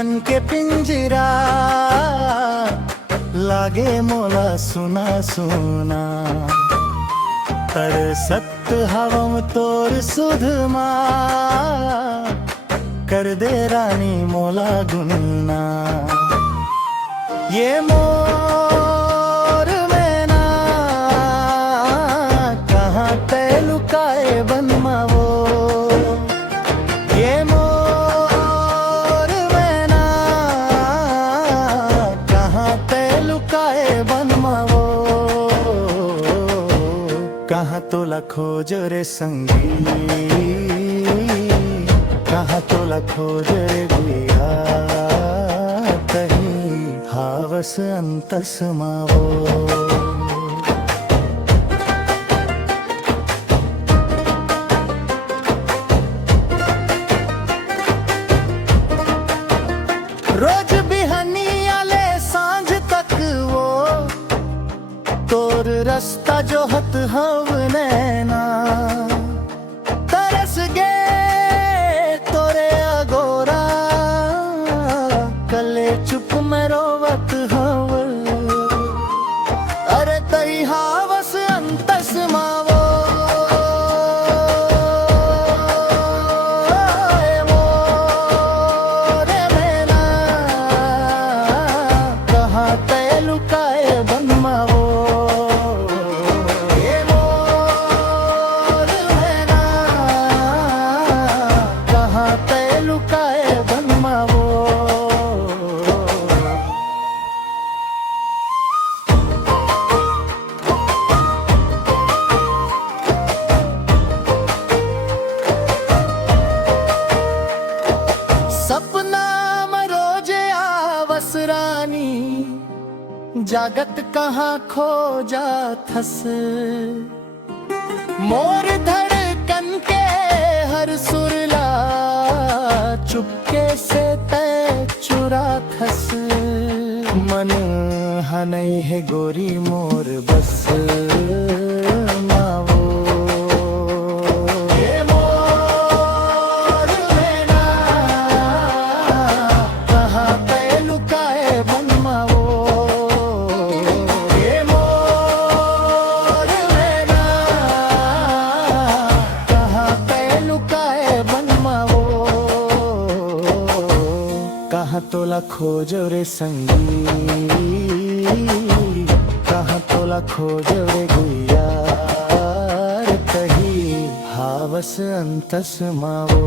मन के पिंजरा लागे मोला सुना सुना। तरसत हवम तोर सुधमा कर दे रानी मोला गुन्ना। ये मोर मैना कहाँ ते लुकाए बनमावो। ये मोर मैना कहाँ ते लुकाए बनमावो। कहाँ तोला खोज रे संगी, कहाँ तोला खोज रे गुइया। हावस अंतस मावो। रोज बिहनी आले सांझ तक वो तोर रास्ता जो हत हव नैना। तरस गे तोरे अगोरा कले चुप में रोवत हव। अरे तई हावस अंतस मावो। मोरे मैना कहाँ ते लुकाए बनमावो। ये मोर मैना कहाँ ते लुकाए बनमावो। सपना में रोजे आवस रानी जागत कहाँ खो जाथस। मोर धड़कन के हर सुरला चुपके से तय चुराथस। मन हनई है गोरी मोर बस मावो। कहाँ तोला खोज रे संगी, कहाँ तोला खोज रे गुइया। कही हावस अंतस मावो।